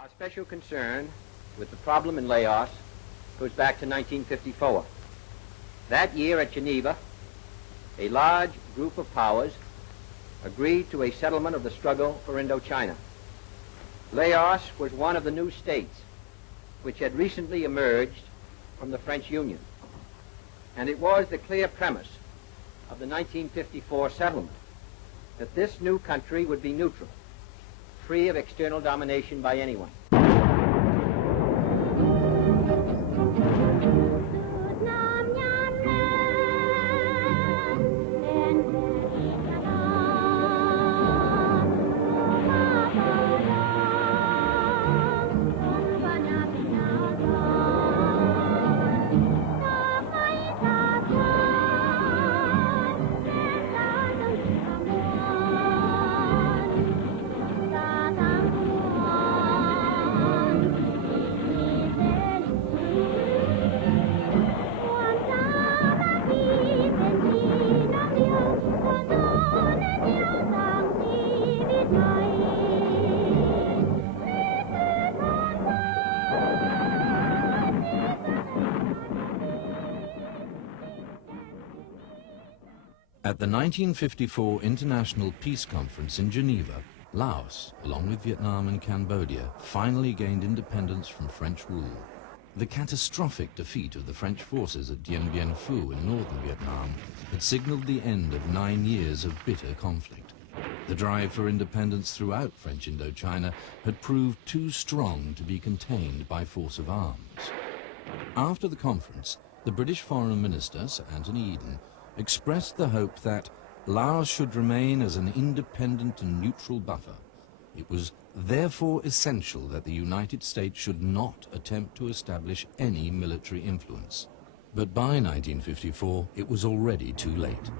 Our special concern with the problem in Laos goes back to 1954. That year at Geneva, a large group of powers agreed to a settlement of the struggle for Indochina. Laos was one of the new states which had recently emerged from the French Union, and it was the clear premise of the 1954 settlement that this new country would be neutral, free of external domination by anyone. At the 1954 International Peace Conference in Geneva, Laos, along with Vietnam and Cambodia, finally gained independence from French rule. The catastrophic defeat of the French forces at Dien Bien Phu in northern Vietnam had signaled the end of 9 years of bitter conflict. The drive for independence throughout French Indochina had proved too strong to be contained by force of arms. After the conference, the British Foreign Minister, Sir Anthony Eden, expressed the hope that Laos should remain as an independent and neutral buffer. It was therefore essential that the United States should not attempt to establish any military influence. But by 1954, it was already too late.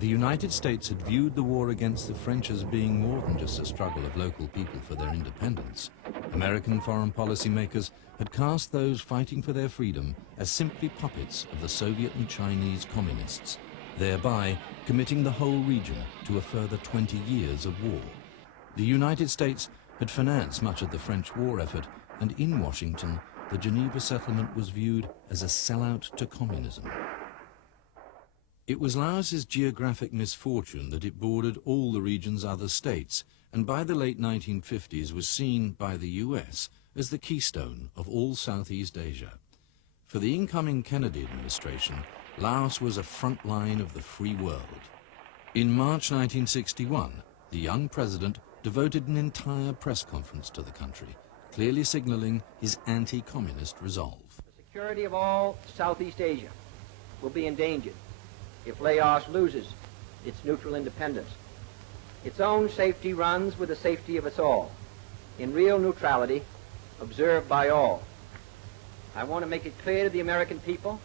The United States had viewed the war against the French as being more than just a struggle of local people for their independence. American foreign policy makers had cast those fighting for their freedom as simply puppets of the Soviet and Chinese communists, thereby committing the whole region to a further 20 years of war. The United States had financed much of the French war effort, and in Washington, the Geneva settlement was viewed as a sellout to communism. It was Laos's geographic misfortune that it bordered all the region's other states, and by the late 1950s was seen by the US as the keystone of all Southeast Asia. For the incoming Kennedy administration, Laos was a front line of the free world. In March 1961, the young president devoted an entire press conference to the country, clearly signaling his anti-communist resolve. The security of all Southeast Asia will be endangered if Laos loses its neutral independence. Its own safety runs with the safety of us all, in real neutrality observed by all. I want to make it clear to the American people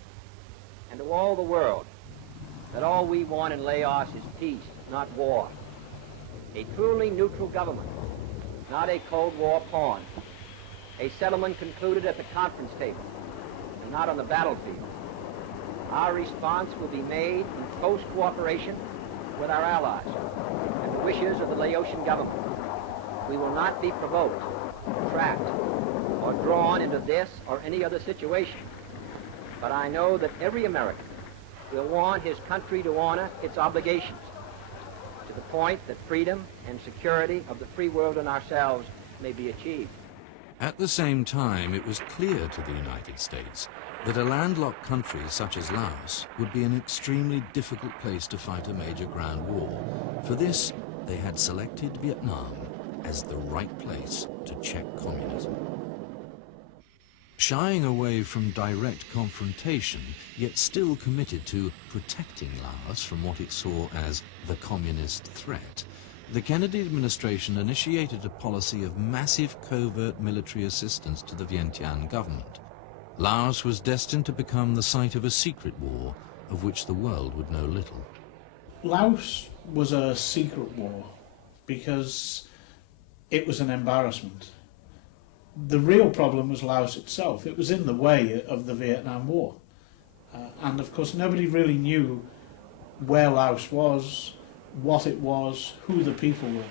and to all the world that all we want in Laos is peace, not war. A truly neutral government, not a Cold War pawn. A settlement concluded at the conference table and not on the battlefield. Our response will be made in close cooperation with our allies and the wishes of the Laotian government. We will not be provoked, trapped, or drawn into this or any other situation. But I know that every American will want his country to honor its obligations to the point that freedom and security of the free world and ourselves may be achieved. At the same time, it was clear to the United States that a landlocked country such as Laos would be an extremely difficult place to fight a major ground war. For this, they had selected Vietnam as the right place to check communism. Shying away from direct confrontation, yet still committed to protecting Laos from what it saw as the communist threat, the Kennedy administration initiated a policy of massive covert military assistance to the Vientiane government. Laos was destined to become the site of a secret war of which the world would know little. Laos was a secret war because it was an embarrassment. The real problem was Laos itself. It was in the way of the Vietnam War. And of course nobody really knew where Laos was, what it was, who the people were.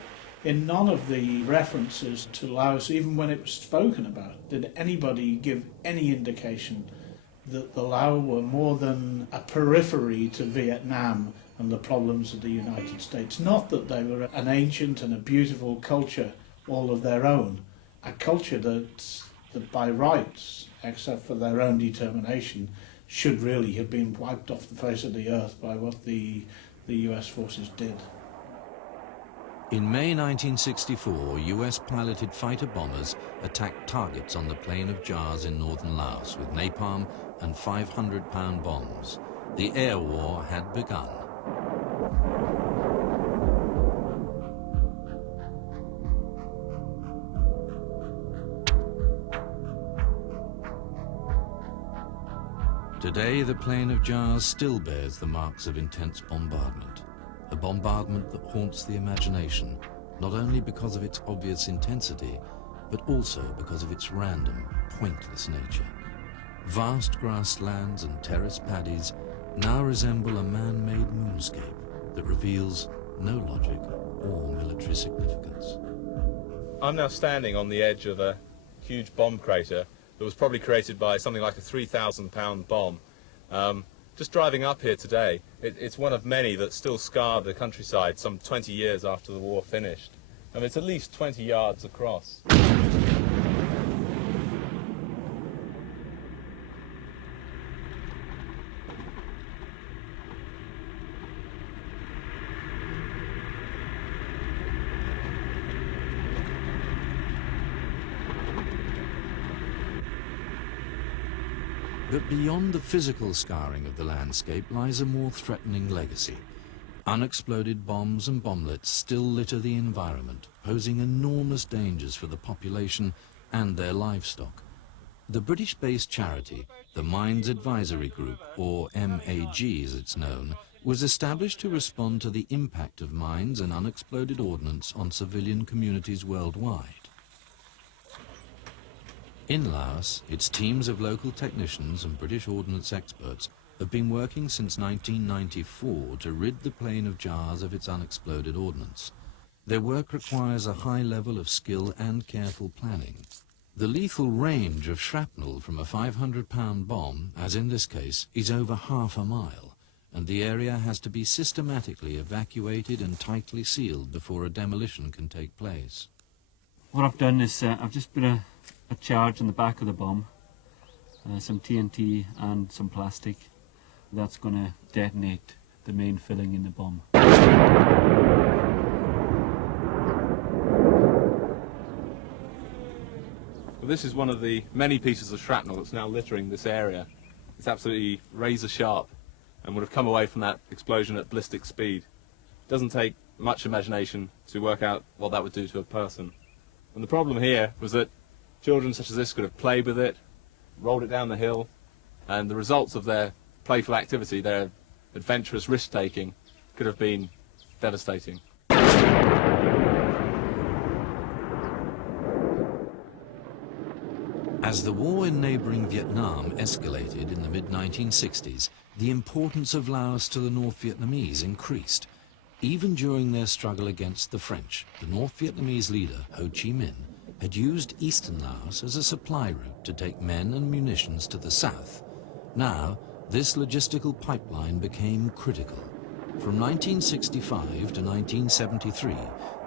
In none of the references to Laos, even when it was spoken about, did anybody give any indication that the Lao were more than a periphery to Vietnam and the problems of the United States. Not that they were an ancient and a beautiful culture all of their own, a culture that by rights, except for their own determination, should really have been wiped off the face of the earth by what the US forces did. In May 1964, US-piloted fighter bombers attacked targets on the plain of Jars in northern Laos with napalm and 500-pound bombs. The air war had begun. Today, the plain of Jars still bears the marks of intense bombardment. A bombardment that haunts the imagination, not only because of its obvious intensity, but also because of its random, pointless nature. Vast grasslands and terrace paddies now resemble a man-made moonscape that reveals no logic or military significance. I'm now standing on the edge of a huge bomb crater that was probably created by something like a 3,000-pound bomb. Just driving up here today, it's one of many that still scarred the countryside some 20 years after the war finished. I mean, it's at least 20 yards across. But beyond the physical scarring of the landscape lies a more threatening legacy. Unexploded bombs and bomblets still litter the environment, posing enormous dangers for the population and their livestock. The British-based charity, the Mines Advisory Group, or MAG as it's known, was established to respond to the impact of mines and unexploded ordnance on civilian communities worldwide. In Laos, its teams of local technicians and British ordnance experts have been working since 1994 to rid the plain of Jars of its unexploded ordnance. Their work requires a high level of skill and careful planning. The lethal range of shrapnel from a 500-pound bomb, as in this case, is over half a mile, and the area has to be systematically evacuated and tightly sealed before a demolition can take place. What I've done is I've just put a charge on the back of the bomb, some TNT and some plastic. That's going to detonate the main filling in the bomb. Well, this is one of the many pieces of shrapnel that's now littering this area. It's absolutely razor sharp and would have come away from that explosion at ballistic speed. It doesn't take much imagination to work out what that would do to a person. And the problem here was that children such as this could have played with it, rolled it down the hill, and the results of their playful activity, their adventurous risk-taking, could have been devastating. As the war in neighboring Vietnam escalated in the mid-1960s, the importance of Laos to the North Vietnamese increased. Even during their struggle against the French, the North Vietnamese leader, Ho Chi Minh, had used eastern Laos as a supply route to take men and munitions to the south. Now, this logistical pipeline became critical. From 1965 to 1973,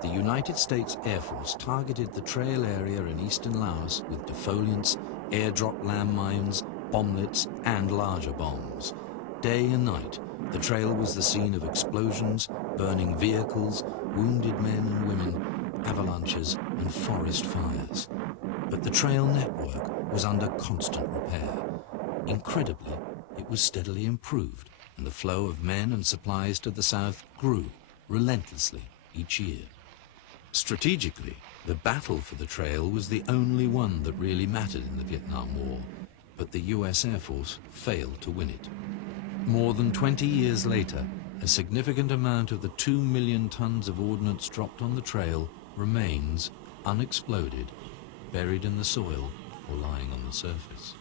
the United States Air Force targeted the trail area in eastern Laos with defoliants, airdrop landmines, bomblets, and larger bombs. Day and night, the trail was the scene of explosions, burning vehicles, wounded men and women, avalanches, and forest fires. But the trail network was under constant repair. Incredibly, it was steadily improved, and the flow of men and supplies to the south grew relentlessly each year. Strategically, the battle for the trail was the only one that really mattered in the Vietnam War, but the US Air Force failed to win it. More than 20 years later, a significant amount of the 2 million tons of ordnance dropped on the trail remains unexploded, buried in the soil or lying on the surface.